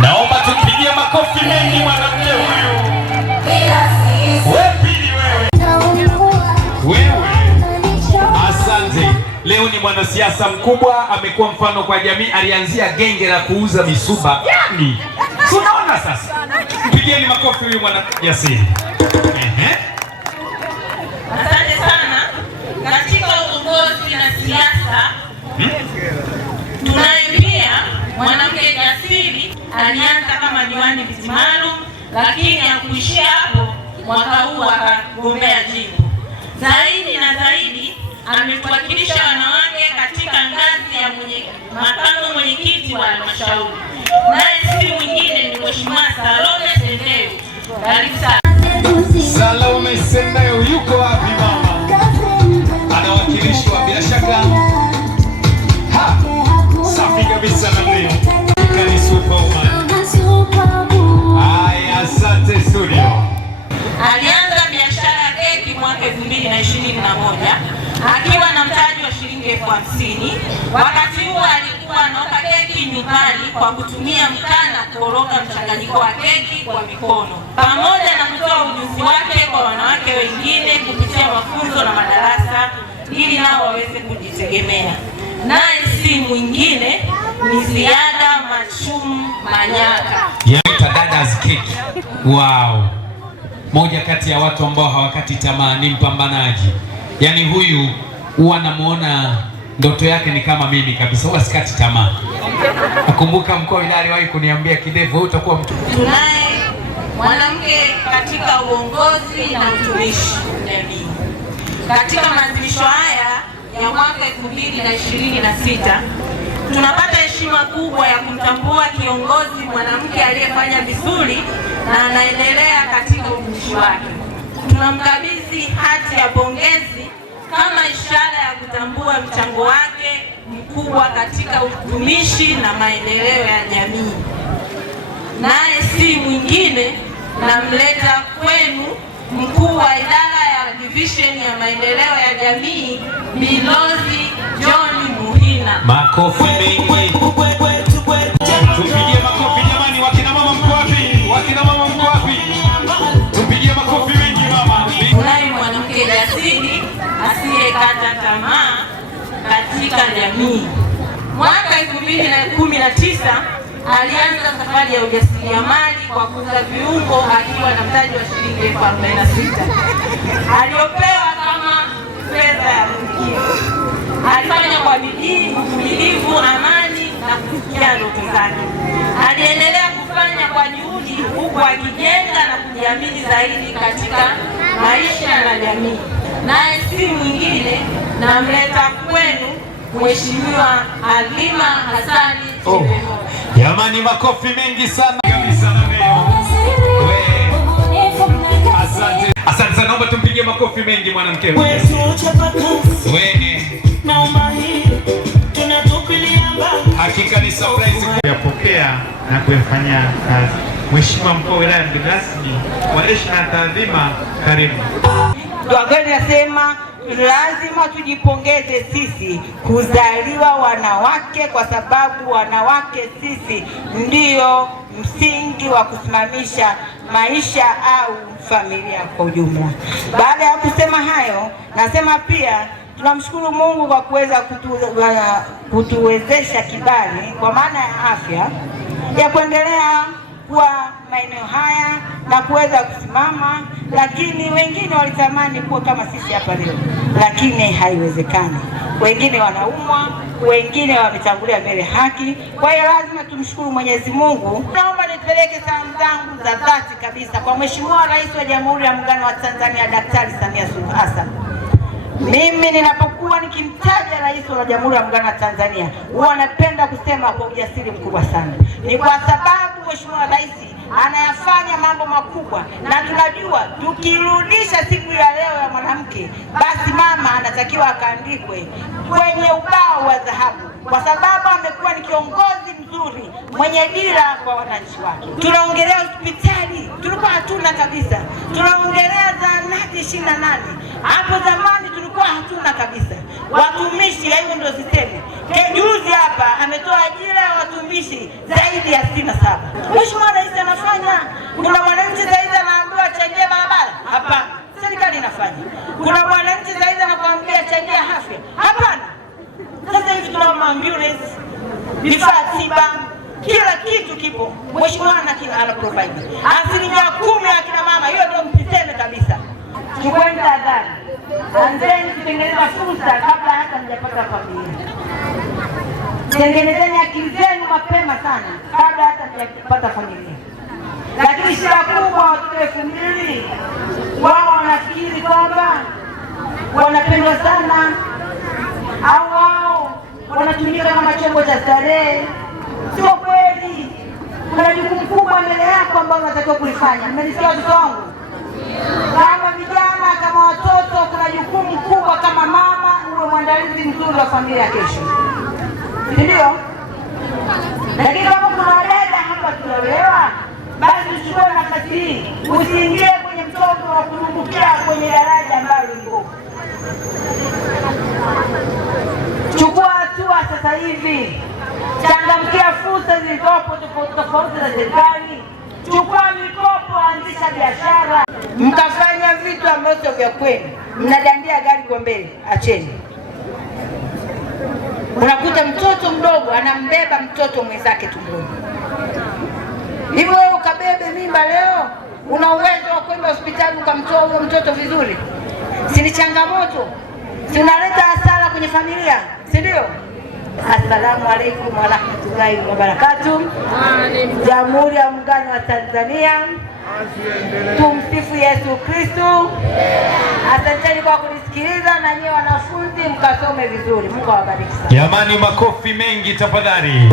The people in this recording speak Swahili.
Naomba tupigie makofi mengi mwanamke huyu. Wewe. Asante. Leo ni mwanasiasa mkubwa, amekuwa mfano kwa jamii, alianzia genge la kuuza misuba. Yaani, tunaona sasa. Pigieni makofi huyu mwanajasiri. Asante sana. Katika uongozi na siasa, tunaye pia mwanamke jasiri, alianza kama diwani viti maalum, lakini hakuishia hapo. Mwaka huu akagombea jimbo. Zaidi na zaidi ametuwakilisha wanawake katika ngazi ya makamu mwenyekiti wa halmashauri. Naye si mwingine ni Mheshimiwa Salome Sendeu. Karibu sana. Salome Sendeu yuko wapi mama? Anawakilishwa bila shaka. Safi kabisa na leo. Kani superwoman. Haya, asante studio. Alianza biashara ya keki mwaka 2021 akiwa na mtaji wa shilingi 50,000. Wakati huo alikuwa anaoka keki nyumbani kwa kutumia mkaa na kukoroga mchanganyiko wa keki kwa mikono, pamoja na kutoa ujuzi wake kwa wanawake wengine kupitia mafunzo na madarasa ili nao waweze kujitegemea. Naye si mwingine ni Ziada Machumu Manyaka. Yaita Dada's Cake. Wow. Moja kati ya watu ambao hawakati tamaa, ni mpambanaji. Yaani huyu huwa namuona ndoto yake ni kama mimi kabisa, huwa sikati tamaa. Nakumbuka mkuu wa wilaya aliwahi kuniambia, Kidevu wewe utakuwa mtu. Tunaye mwanamke katika uongozi na utumishi jamii. Katika maadhimisho haya ya mwaka 2026 tunapata heshima kubwa ya kumtambua kiongozi mwanamke aliyefanya vizuri na anaendelea katika utumishi wake. Tunamkabidhi hati ya pongezi kama ishara ya kutambua mchango wake mkubwa katika utumishi na maendeleo ya jamii. Naye si mwingine, namleta kwenu mkuu wa idara ya division ya maendeleo ya jamii, Bilozi John Muhina. Makofi mengi. Tupigie makofi jamani, wakina mama mko wapi? Wakina mama mko wapi? Tupigie makofi mengi mama. Tunaye mwanamke jasiri asiyekata tamaa katika jamii. Mwaka 2019 alianza safari ya ujasiriamali kwa kuuza viungo akiwa na mtaji wa shilingi 46,000 aliopewa kama fedha ya mkio. Alifanya kwa bidii, uvumilivu, amani na kufikia ndoto zake. Aliendelea kufanya kwa juhudi huku akijenga na kujiamini zaidi katika maisha na jamii. Naye si mwingine, namleta kwenu Mheshimiwa Halima Hassani Chebeo. Jamani, makofi mengi sana kabisa na leo. Asante. Asante sana, naomba tumpigie makofi mengi mwanamke huyu. Hakika ni surprise kuyapokea na kuyafanya kazi. Mheshimiwa mkuu wa wilaya, mgeni rasmi wa heshima na taadhima, karibu. Wageni nasema lazima tujipongeze sisi kuzaliwa wanawake, kwa sababu wanawake sisi ndio msingi wa kusimamisha maisha au familia kwa ujumla. Baada ya kusema hayo, nasema pia tunamshukuru Mungu kwa kuweza kutuwezesha kibali kwa maana ya afya ya kuendelea kuwa maeneo haya na kuweza kusimama, lakini wengine walitamani kuwa kama sisi hapa leo, lakini haiwezekani. Wengine wanaumwa, wengine wametangulia mbele haki. Kwa hiyo lazima tumshukuru Mwenyezi Mungu. Naomba nipeleke salamu zangu za dhati kabisa kwa Mheshimiwa Rais wa Jamhuri ya Muungano wa Tanzania, Daktari Samia Suluhu Hassan. Mimi ninapokuwa nikimtaja Rais wa Jamhuri ya Muungano wa Tanzania, huwa napenda kusema kwa ujasiri mkubwa sana. Ni kwa sababu Mheshimiwa Rais anayafanya mambo makubwa, na tunajua tukirudisha siku ya leo ya mwanamke, basi mama anatakiwa akaandikwe kwenye ubao wa dhahabu kwa sababu amekuwa ni kiongozi mzuri mwenye dira kwa wananchi wake. Tunaongelea hospitali, tulikuwa hatuna kabisa. Tunaongelea zahanati 28, hapo zamani tulikuwa hatuna kabisa. Watumishi, hiyo ndio sistemi. Juzi hapa ametoa ajira ya watumishi zaidi ya 67. Mheshimiwa Rais anafanya. Kuna mwananchi zaidi anaambiwa changia barabara? Hapana, serikali inafanya. Kuna mwananchi zaidi anakuambia changia afya? Hapana. Sasa hivi tuna ambulance, vifaa tiba, kila kitu kipo. Mheshimiwa ana provide 10% ya kina mama, hiyo ndio msiseme kabisa. Chukueni tahadhari, anzeni kutengeneza fursa kabla hata mjapata familia. Tengenezeni akili zenu mapema sana kabla hata mjapata familia. Lakini shida kubwa, watoto 2000 wao wanafikiri kwamba wanapendwa sana au wao wanatumika kama chombo cha starehe. Sio kweli. Kuna jukumu kubwa mbele yako ambalo unatakiwa kulifanya. Mmenisikia watoto wangu? Kama vijana, kama watoto, kuna jukumu kubwa kama mama, uwe mwandalizi mzuri wa familia kesho. Ndio? Lakini kama kuna dada hapa tunaelewa, basi uchukue nafasi hii. Usiingie kwenye mtoto wa kudumbukia kwenye daraja ambalo ni ngumu. Chukua hatua sasa hivi. Changamkia fursa zilizopo tofauti za serikali. Chukua mikopo, anzisha biashara. Mkafanya vitu ambavyo vya kweli, mnadandia gari kwa mbele, acheni. Unakuta mtoto mdogo anambeba mtoto mwenzake tumboni. Hivyo wewe ukabebe mimba leo, una uwezo wa kwenda hospitali ukamtoa huyo mtoto vizuri? Si ni changamoto? Si unaleta hasara kwenye familia, si ndio? Assalamu alaikum wa rahmatullahi wa barakatuh. Jamhuri ya Muungano wa Tanzania. Tumsifu Yesu Kristo. Asanteni kwa kunisikiliza, na nyie wanafunzi mkasome vizuri. Mungu awabariki sana. Jamani, makofi mengi tafadhali.